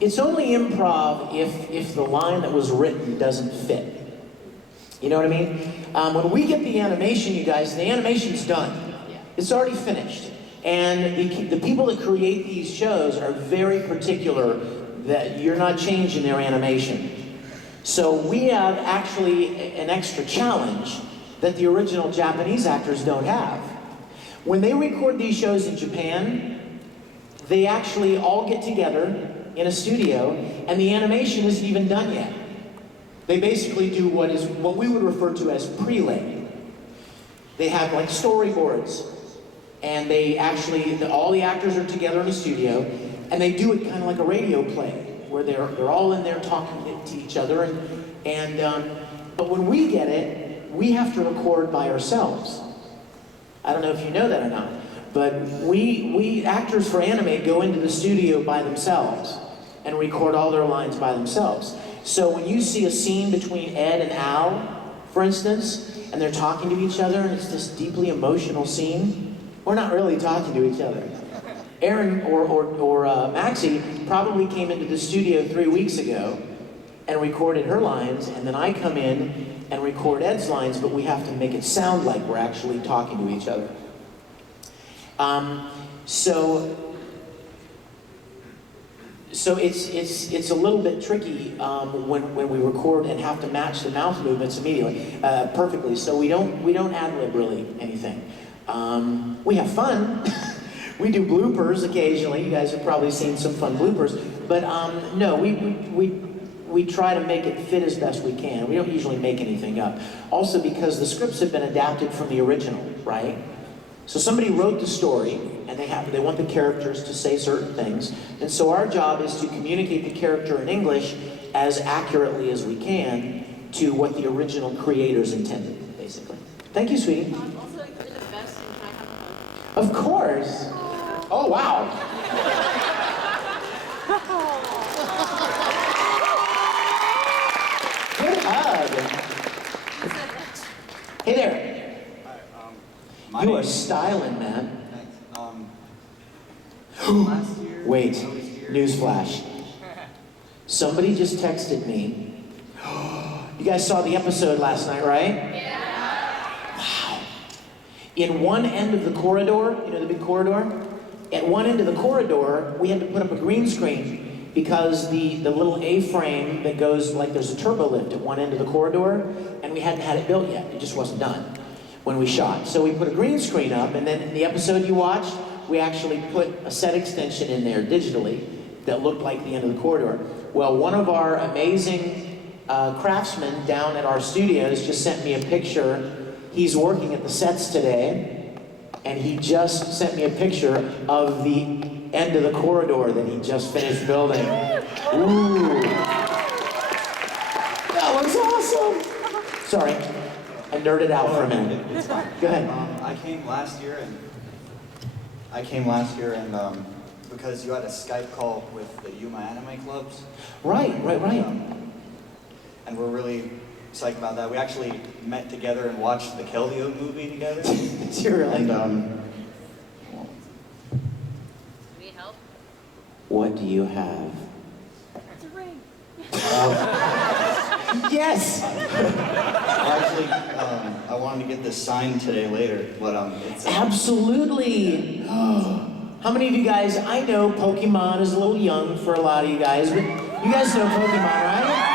it's only improv if the line that was written doesn't fit. You know what I mean? When we get the animation, you guys, the animation's done. It's already finished. And the people that create these shows are very particular that you're not changing their animation. So we have actually an extra challenge that the original Japanese actors don't have. When they record these shows in Japan, they actually all get together in a studio, and the animation isn't even done yet. They basically do what we would refer to as prelay. They have like storyboards, and they actually, all the actors are together in a studio, and they do it kind of like a radio play, where they're all in there talking to each other, but when we get it, we have to record by ourselves. I don't know if you know that or not, but we actors for anime go into the studio by themselves and record all their lines by themselves. So when you see a scene between Ed and Al, for instance, and they're talking to each other, and it's this deeply emotional scene, we're not really talking to each other. Aaron or Maxie probably came into the studio 3 weeks ago and recorded her lines, and then I come in and record Ed's lines, but we have to make it sound like we're actually talking to each other. So it's a little bit tricky when we record and have to match the mouth movements immediately, perfectly. So we don't ad-lib really anything. We have fun. We do bloopers occasionally. You guys have probably seen some fun bloopers. But no, we try to make it fit as best we can. We don't usually make anything up. Also because the scripts have been adapted from the original, right? So somebody wrote the story, and they want the characters to say certain things. And so our job is to communicate the character in English as accurately as we can to what the original creators intended, basically. Thank you, sweetie. Also, you're the best, and can I have a hug? Of course. Oh, wow. Good hug. Hey there. You are styling, man. Wait, newsflash. Somebody just texted me. You guys saw the episode last night, right? Yeah. In one end of the corridor, you know the big corridor? At one end of the corridor, we had to put up a green screen because the little A-frame that goes, like there's a turbo lift at one end of the corridor, and we hadn't had it built yet. It just wasn't done when we shot. So we put a green screen up, and then in the episode you watched, we actually put a set extension in there digitally that looked like the end of the corridor. Well, one of our amazing craftsmen down at our studios just sent me a picture. He's working at the sets today, and he just sent me a picture of the end of the corridor that he just finished building. Ooh. That looks awesome. Sorry, I nerded out for a minute. It's fine. Go ahead. I came last year, and because you had a Skype call with the Yuma Anime Clubs. Right. And we're really psyched about that. We actually met together and watched the Keldeo movie together. Really? And what do you have? It's a ring. Yes! actually, I wanted to get this signed today later, but it's Absolutely! How many of you guys, I know Pokemon is a little young for a lot of you guys, but you guys know Pokemon, right?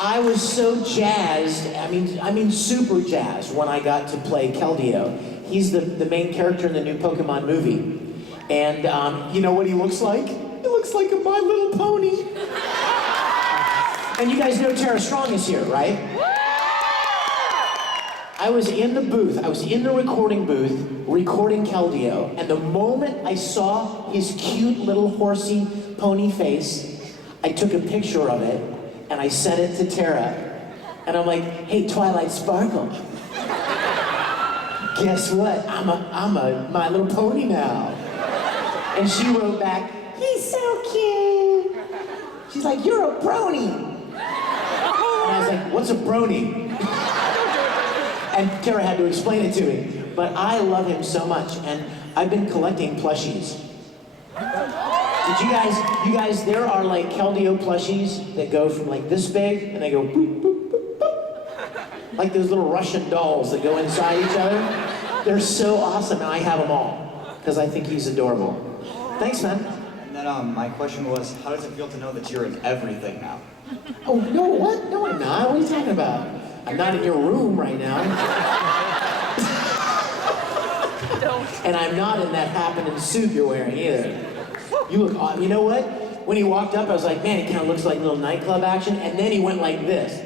I was so jazzed, I mean super jazzed when I got to play Keldeo. He's the main character in the new Pokemon movie. And you know what he looks like? He looks like a My Little Pony. And you guys know Tara Strong is here, right? I was in the booth, I was in the recording booth, recording Keldeo, and the moment I saw his cute little horsey pony face, I took a picture of it, and I sent it to Tara. And I'm like, hey, Twilight Sparkle. Guess what? I'm a My Little Pony now. And she wrote back, he's so cute. She's like, you're a brony. And I was like, what's a brony? And Tara had to explain it to me. But I love him so much, and I've been collecting plushies. Did you guys, there are like Keldeo plushies that go from like this big, and they go boop, boop, boop, boop. Like those little Russian dolls that go inside each other. They're so awesome, and I have them all, because I think he's adorable. Thanks, man. And then my question was, how does it feel to know that you're in everything now? Oh, no, what? No, I'm not. What are you talking about? I'm not in your room right now. And I'm not in that happening suit you're wearing either. You look odd. You know what? When he walked up, I was like, man, he kind of looks like little nightclub action. And then he went like this.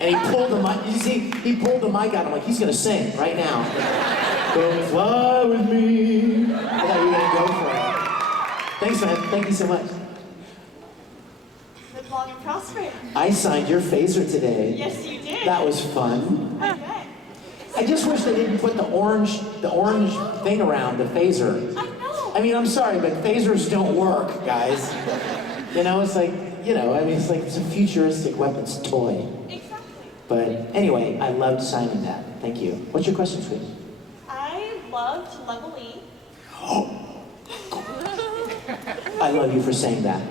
And he pulled the mic. You see, he pulled the mic out. I'm like, he's going to sing right now. Come fly with me. I thought you were going to go for it. Thanks, man. Thank you so much. Live long and prosper. I signed your phaser today. Yes, you did. That was fun. I bet. I just wish they didn't put the orange thing around the phaser. I know. I mean, I'm sorry, but phasers don't work, guys. You know, it's like, you know, I mean, it's like it's a futuristic weapons toy. Exactly. But anyway, I loved signing that. Thank you. What's your question, sweetie? I loved Level E. I love you for saying that.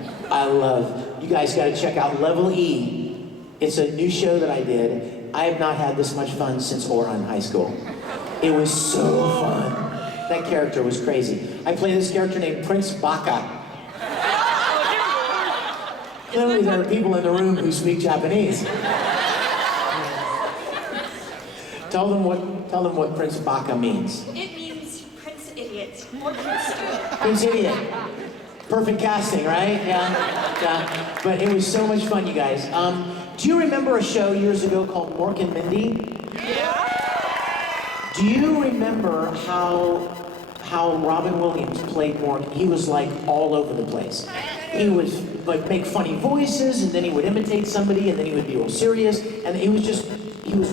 You guys got to check out Level E. It's a new show that I did. I have not had this much fun since Oran High School. It was so fun. That character was crazy. I play this character named Prince Baka. Clearly there are people in the room who speak Japanese. Tell them what Prince Baka means. It means Prince Idiot. Or Prince Stupid. Prince Idiot. Perfect casting, right? Yeah. But it was so much fun, you guys. Do you remember a show years ago called Mork and Mindy? Yeah. Do you remember how Robin Williams played Mork? He was like all over the place. He would like make funny voices, and then he would imitate somebody, and then he would be real serious, and he was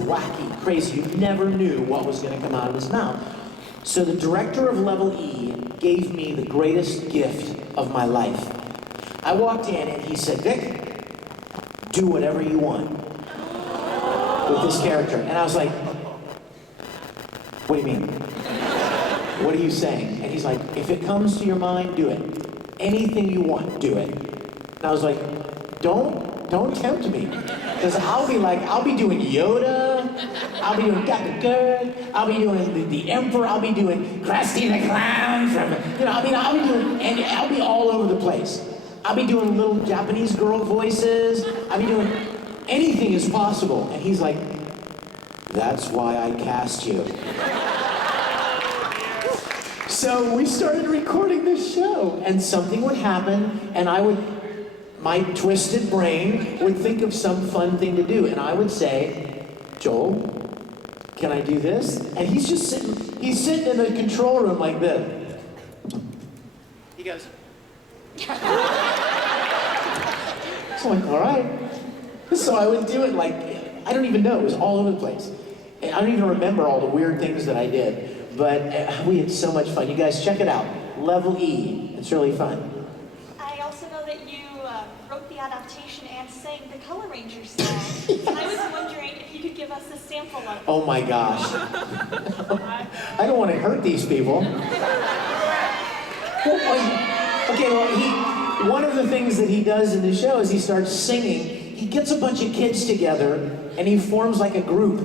wacky, crazy. You never knew what was going to come out of his mouth. So the director of Level E gave me the greatest gift of my life. I walked in and he said, Vic, do whatever you want with this character. And I was like, what do you mean? What are you saying? And he's like, if it comes to your mind, do it. Anything you want, do it. And I was like, don't tempt me. Because I'll be doing Yoda, I'll be doing Captain Kirk. I'll be doing the Emperor. I'll be doing Krusty the Clown from, I'll be doing, and I'll be all over the place. I'll be doing little Japanese girl voices. I'll be doing anything is possible. And he's like, that's why I cast you. So we started recording this show, and something would happen, and my twisted brain would think of some fun thing to do, and I would say, Joel, can I do this? And he's sitting in the control room like this. He goes, so I'm like, all right. So I would do it like, I don't even know, it was all over the place. And I don't even remember all the weird things that I did, but we had so much fun. You guys check it out, Level E, it's really fun. I also know that you wrote the adaptation and sang the Color Rangers song. And I was wondering if you could give us a sample of it. Oh my gosh. I don't want to hurt these people. One of the things that he does in the show is he starts singing. He gets a bunch of kids together and he forms like a group.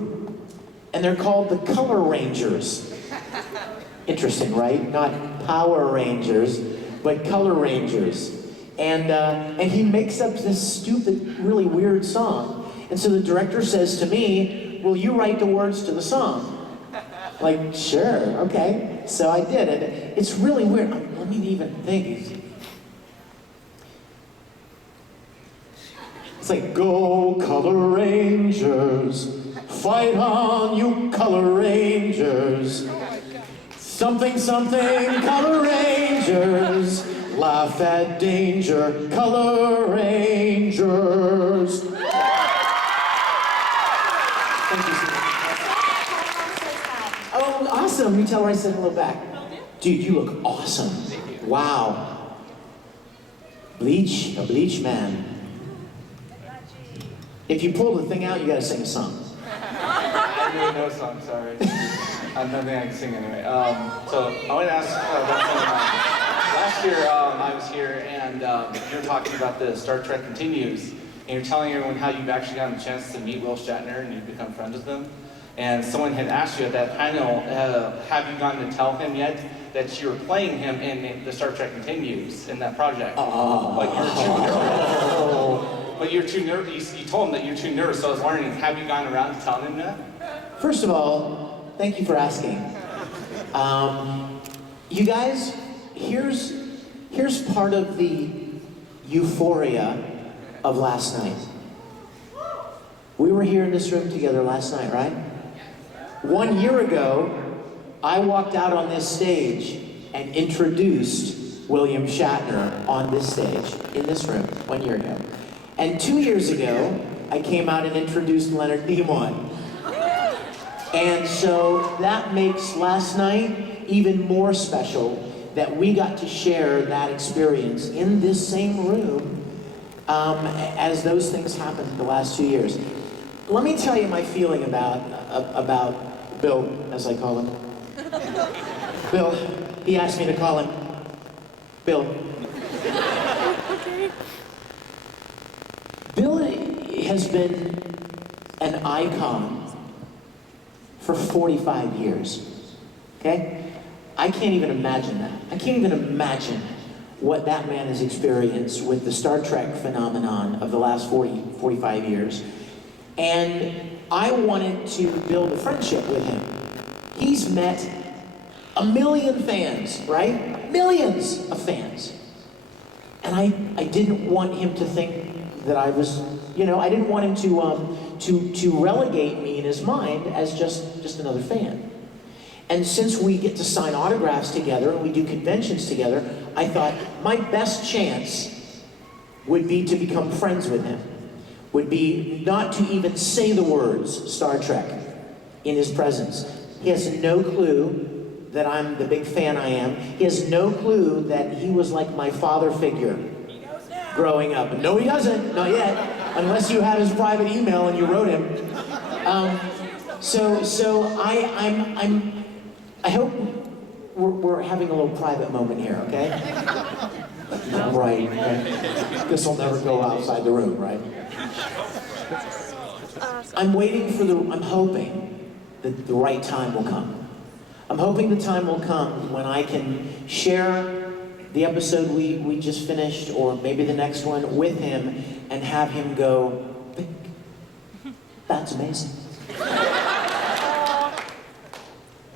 And they're called the Color Rangers. Interesting, right? Not Power Rangers, but Color Rangers. And he makes up this stupid, really weird song. And so the director says to me, will you write the words to the song? Like, sure, okay. So I did, and it's really weird. Let me even think. It's like, go Color Rangers, fight on you Color Rangers. Something, something, Color Rangers, laugh at danger, Color Rangers. Thank you so much. Oh, awesome. You tell her I said hello back. Dude, you look awesome. Wow. Bleach, a bleach man. If you pull the thing out, you gotta sing a song. I really know a song, sorry. Nothing I can sing anyway. So I want to ask about something. Last year I was here and you were talking about the Star Trek Continues, and you're telling everyone how you've actually gotten a chance to meet Will Shatner and you've become friends with him. And someone had asked you at that panel, have you gotten to tell him yet that you were playing him in the Star Trek Continues in that project? But you're too nervous. You told him that you're too nervous, so I was wondering, have you gone around to telling him that? First of all, thank you for asking. You guys, here's part of the euphoria of last night. We were here in this room together last night, right? 1 year ago, I walked out on this stage and introduced William Shatner on this stage, in this room, 1 year ago. And 2 years ago, I came out and introduced Leonard Nimoy. And so that makes last night even more special that we got to share that experience in this same room as those things happened the last 2 years. Let me tell you my feeling about Bill, as I call him. Bill, he asked me to call him Bill. Bill has been an icon for 45 years, okay? I can't even imagine that. I can't even imagine what that man has experienced with the Star Trek phenomenon of the last 45 years. And I wanted to build a friendship with him. He's met 1 million fans, right? Millions of fans. And I didn't want him to think that I was, I didn't want him to relegate me in his mind as just another fan. And since we get to sign autographs together and we do conventions together, I thought my best chance would be to become friends with him. Would be not to even say the words Star Trek in his presence. He has no clue that I'm the big fan I am. He has no clue that he was like my father figure growing up. No, he doesn't, not yet, unless you have his private email and you wrote him. I hope we're having a little private moment here, okay? Right. This will never go outside the room, right? I'm hoping that the right time will come. I'm hoping the time will come when I can share the episode we just finished, or maybe the next one, with him and have him go, Vic, that's amazing.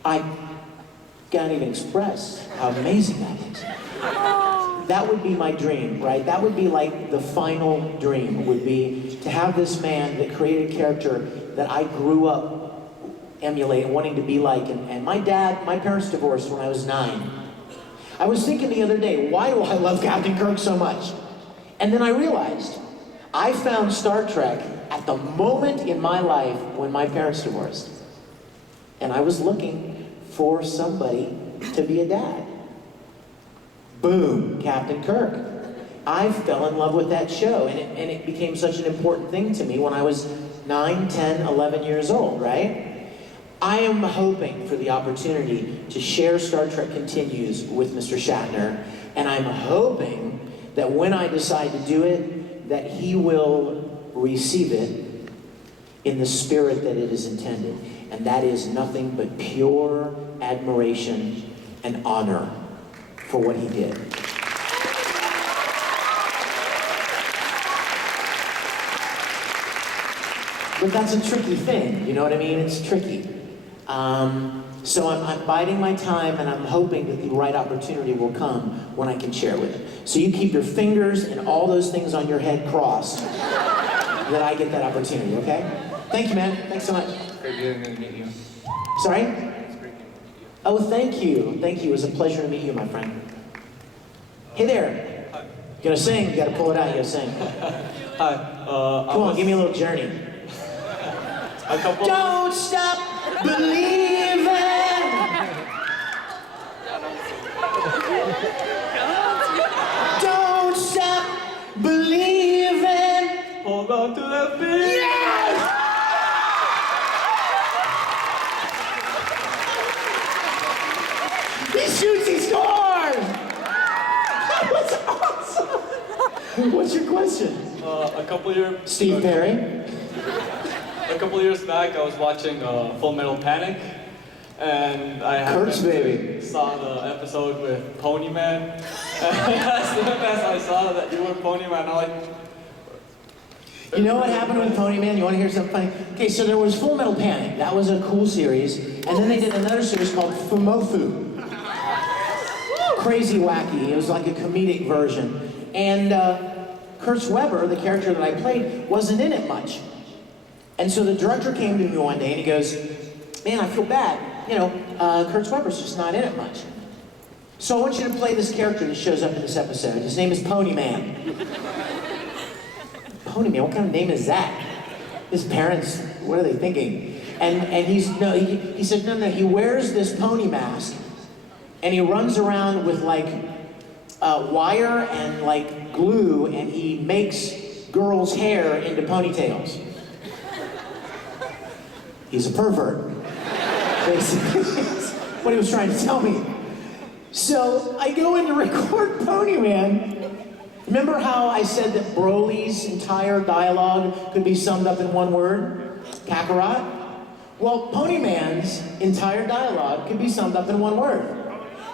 I can't even express how amazing that is. That would be my dream, right? That would be like the final dream, would be to have this man that created a character that I grew up emulating, wanting to be like. And my parents divorced when I was 9. I was thinking the other day, why do I love Captain Kirk so much? And then I realized, I found Star Trek at the moment in my life when my parents divorced. And I was looking for somebody to be a dad. Boom, Captain Kirk. I fell in love with that show, and it became such an important thing to me when I was 9, 10, 11 years old, right? I am hoping for the opportunity to share Star Trek Continues with Mr. Shatner, and I'm hoping that when I decide to do it, that he will receive it in the spirit that it is intended. And that is nothing but pure admiration and honor for what he did. But that's a tricky thing, you know what I mean? It's tricky. So I'm biding my time, and I'm hoping that the right opportunity will come when I can share with him. So you keep your fingers and all those things on your head crossed that I get that opportunity, okay? Thank you, man. Thanks so much. Great getting to meet you. Sorry? Oh, thank you. Thank you. It was a pleasure to meet you, my friend. Hey there. Hi. You gotta sing. You gotta pull it out. You gotta sing. Hi. Come on, give me a little Journey. Don't stop believing. Don't stop believing. Hold on to that beat. Yes! He shoots, he scores! That was awesome! What's your question? A couple years... Steve Perry? A couple years back, I was watching Full Metal Panic, and I Kurt's baby. Saw the episode with Pony Man. And as soon as I saw that you were Pony Man, I'm like... You know what happened with Pony Man? You want to hear something funny? Okay, so there was Full Metal Panic. That was a cool series. And then they did another series called Fumofu. Crazy wacky. It was like a comedic version. And Kurt Weber, the character that I played, wasn't in it much. And so the director came to me one day and he goes, man, I feel bad. You know, Kurt Weber's just not in it much. So I want you to play this character that shows up in this episode. His name is Pony Man. Pony Man, what kind of name is that? His parents, what are they thinking? And he said, no, he wears this pony mask and he runs around with like wire and like glue, and he makes girls' hair into ponytails. He's a pervert, basically. That's what he was trying to tell me. So I go in to record Pony Man. Remember how I said that Broly's entire dialogue could be summed up in one word? Kakarot? Well, Pony Man's entire dialogue could be summed up in one word.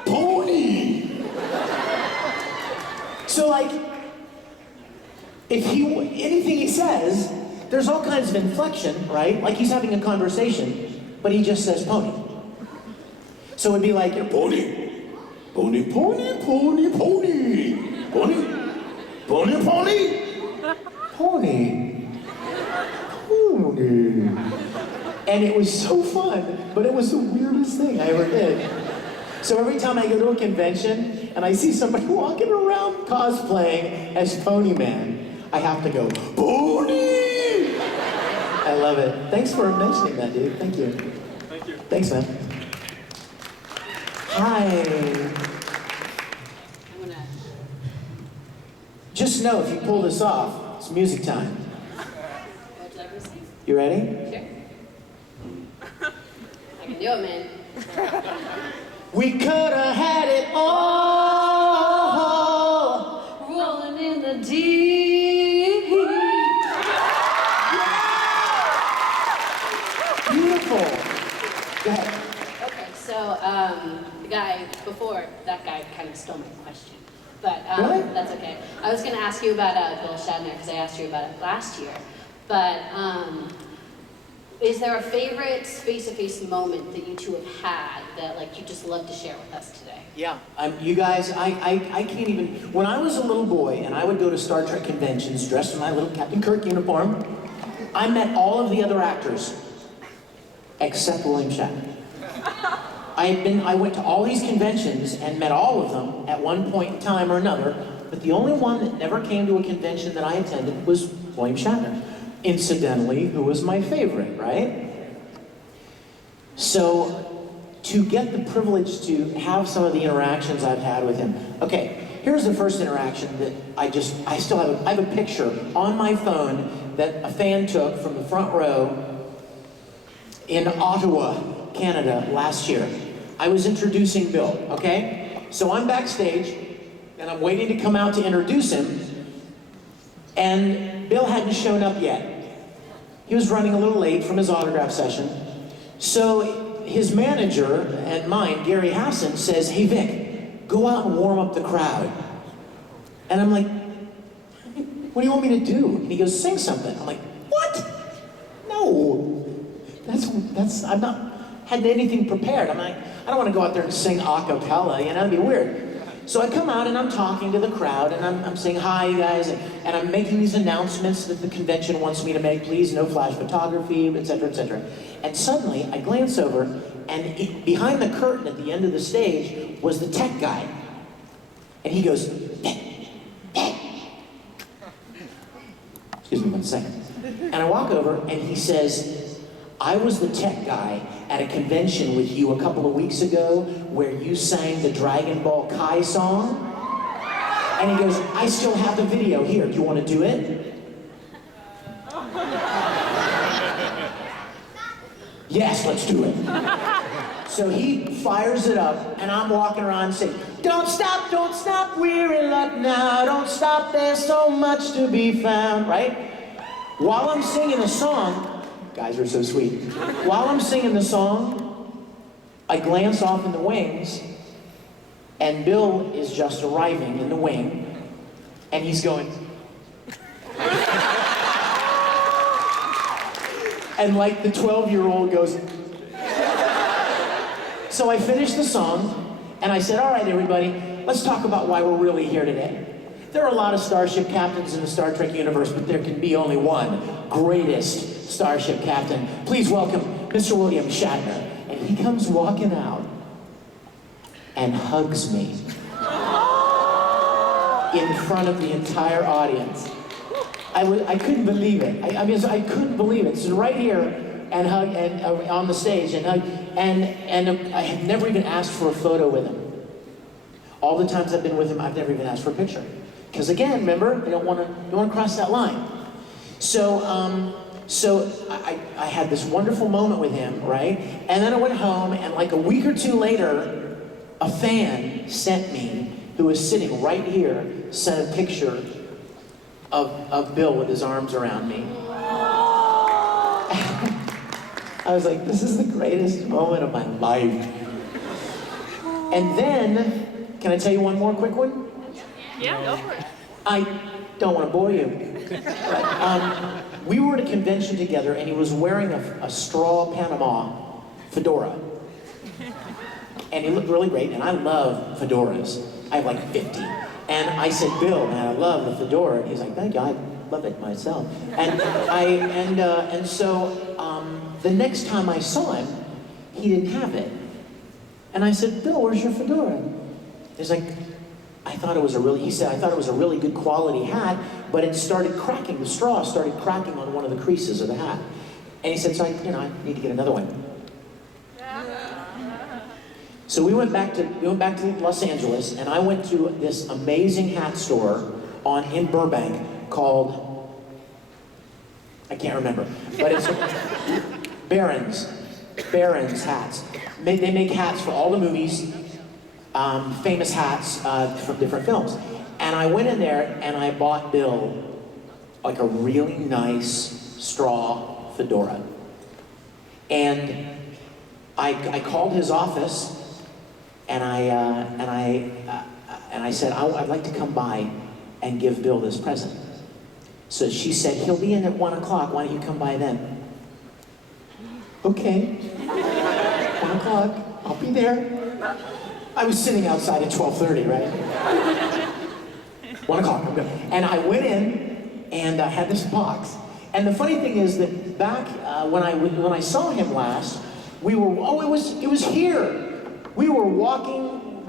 Pony! So like, anything he says, there's all kinds of inflection, right? Like he's having a conversation, but he just says pony. So it'd be like, pony, pony, pony, pony, pony, pony, pony, pony, pony, pony. And it was so fun, but it was the weirdest thing I ever did. So every time I go to a convention and I see somebody walking around cosplaying as Pony Man, I have to go, Pony! I love it. Thanks for mentioning that, dude. Thank you. Thank you. Thanks, man. Hi. Just know, if you pull this off, it's music time. You ready? Sure. I can do it, man. We could have had it all. Rolling in the deep. that guy kind of stole my question. But Really? that's okay. I was going to ask you about Bill Shatner because I asked you about it last year. But is there a favorite face-to-face moment that you two have had that like you just love to share with us today? Yeah, you guys, I can't even, when I was a little boy and I would go to Star Trek conventions dressed in my little Captain Kirk uniform, I met all of the other actors, except William Shatner. I went to all these conventions and met all of them at one point in time or another, but the only one that never came to a convention that I attended was William Shatner. Incidentally, who was my favorite, right? So, to get the privilege to have some of the interactions I've had with him. Okay, here's the first interaction that I still have, I have a picture on my phone that a fan took from the front row in Ottawa, Canada, last year. I was introducing Bill, okay? So I'm backstage, and I'm waiting to come out to introduce him, and Bill hadn't shown up yet. He was running a little late from his autograph session. So his manager and mine, Gary Hassan, says, "Hey Vic, go out and warm up the crowd." And I'm like, "What do you want me to do?" And he goes, "Sing something." I'm like, "What? No, I'm not, hadn't anything prepared." I'm like, I don't want to go out there and sing a cappella, you know, that'd be weird. So I come out and I'm talking to the crowd and I'm saying, "Hi you guys," and I'm making these announcements that the convention wants me to make. Please, no flash photography, etc., etc. And suddenly I glance over and behind the curtain at the end of the stage was the tech guy. And he goes, excuse me 1 second. And I walk over and he says, "I was the tech guy at a convention with you a couple of weeks ago where you sang the Dragon Ball Kai song." And he goes, "I still have the video here. Do you want to do it?" "Yes, let's do it." So he fires it up and I'm walking around saying, don't stop, we're in luck now. Don't stop, there's so much to be found," right? While I'm singing the song, guys are so sweet. While I'm singing the song, I glance off in the wings, and Bill is just arriving in the wing, and he's going, and like the 12-year-old goes. So I finished the song, and I said, "All right, everybody, let's talk about why we're really here today. There are a lot of starship captains in the Star Trek universe, but there can be only one greatest starship captain. Please welcome Mr. William Shatner." And he comes walking out and hugs me in front of the entire audience. I couldn't believe it. I couldn't believe it. So right here and hug and on the stage and hug and I had never even asked for a photo with him. All the times I've been with him, I've never even asked for a picture. Because again, remember, you don't want to cross that line. So I had this wonderful moment with him, right? And then I went home, and like a week or two later, a fan sent me, who was sitting right here, sent a picture of Bill with his arms around me. I was like, this is the greatest moment of my life. And then, can I tell you one more quick one? Yeah, go for it. I don't want to bore you. We were at a convention together and he was wearing a straw Panama fedora. And he looked really great, and I love fedoras. I have like 50. And I said, "Bill, man, I love the fedora." And he's like, "Thank you, I love it myself." And so the next time I saw him, he didn't have it. And I said, "Bill, where's your fedora?" He's like, he said, "I thought it was a really good quality hat, but it started cracking, the straw started cracking on one of the creases of the hat." And he said, "So I need to get another one." So we went back to Los Angeles, and I went to this amazing hat store in Burbank called, I can't remember, but it's Barron's hats. They make hats for all the movies, famous hats from different films. And I went in there and I bought Bill like a really nice straw fedora. And I called his office And I said, I'd like to come by and give Bill this present. So she said, he'll be in at 1 o'clock. Why don't you come by then? Okay. 1 o'clock. I'll be there. I was sitting outside at 12:30, right? 1 o'clock. I'm good. And I went in and I had this box. And the funny thing is that back when I saw him last, it was here. We were walking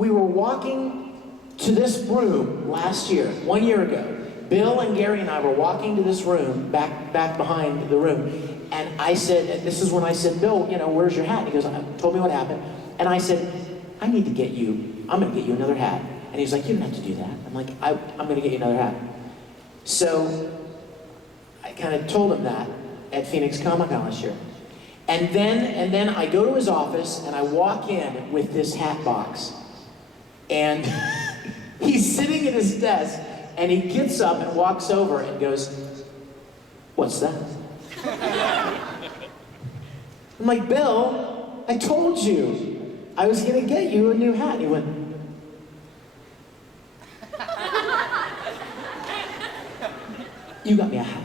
to this room last year, 1 year ago. Bill and Gary and I were walking to this room, back behind the room. And I said, this is when I said, Bill, you know, where's your hat? And he goes, told me what happened. And I said, I'm going to get you another hat. And he's like, you don't have to do that. I'm like, I'm going to get you another hat. So I kind of told him that at Phoenix Comicon last year. And then I go to his office and I walk in with this hat box. And he's sitting at his desk and he gets up and walks over and goes, what's that? I'm like, Bill, I told you I was gonna get you a new hat. And he went, you got me a hat.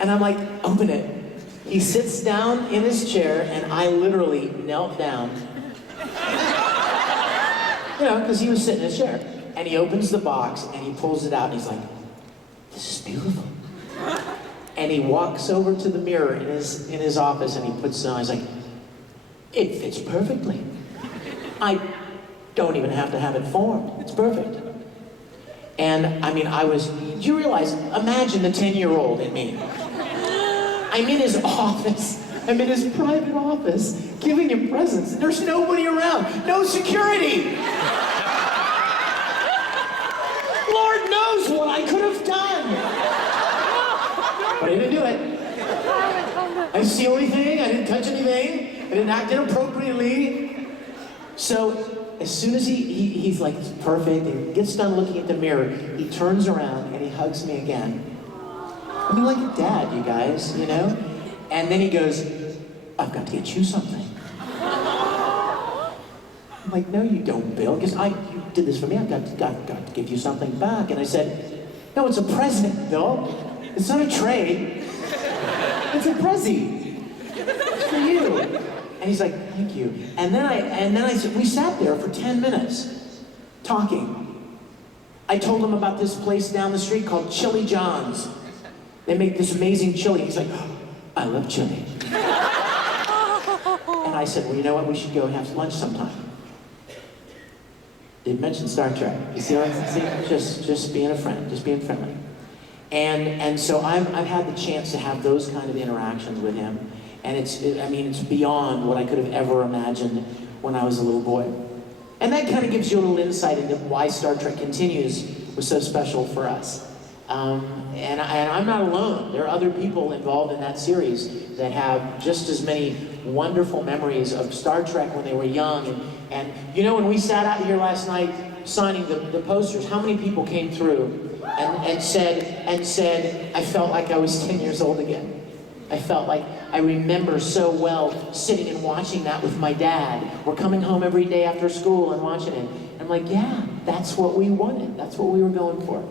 And I'm like, open it. He sits down in his chair and I literally knelt down. You know, because he was sitting in his chair. And he opens the box and he pulls it out and he's like, this is beautiful. And he walks over to the mirror in his office and he puts it on. He's like, it fits perfectly. I don't even have to have it formed. It's perfect. And I mean, do you realize, imagine the 10-year-old in me. I'm in his office. I'm in his private office, giving him presents. There's nobody around. No security. Lord knows what I could have done. But I didn't do it. I didn't steal anything. I didn't touch anything. I didn't act inappropriately. So as soon as he's like, it's perfect, and he gets done looking at the mirror, he turns around and he hugs me again. I mean, like a dad, you guys, you know? And then he goes, I've got to get you something. I'm like, no, you don't, Bill, because you did this for me. I've got to give you something back. And I said, no, it's a present, Bill. It's not a trade. It's a prezi. It's for you. And he's like, thank you. And then I said, we sat there for 10 minutes talking. I told him about this place down the street called Chili John's. They make this amazing chili. He's like, oh, I love chili. And I said, well, you know what? We should go and have lunch sometime. Didn't mention Star Trek. You see what I'm saying? Just being a friend, just being friendly. And so I've had the chance to have those kind of interactions with him. And it's beyond what I could have ever imagined when I was a little boy. And that kind of gives you a little insight into why Star Trek Continues was so special for us. And I'm not alone. There are other people involved in that series that have just as many wonderful memories of Star Trek when they were young. And you know, when we sat out here last night signing the posters, how many people came through and said, I felt like I was 10 years old again. I felt like I remember so well sitting and watching that with my dad. We're coming home every day after school and watching it. And I'm like, yeah, that's what we wanted. That's what we were going for.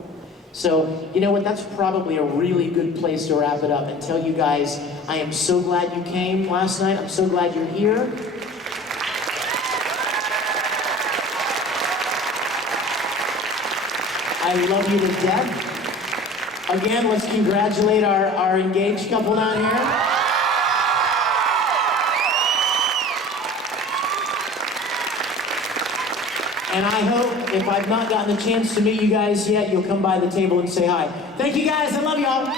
So, you know what, that's probably a really good place to wrap it up and tell you guys, I am so glad you came last night. I'm so glad you're here. I love you to death. Again, let's congratulate our engaged couple down here. And I hope, if I've not gotten a chance to meet you guys yet, you'll come by the table and say hi. Thank you guys, I love y'all.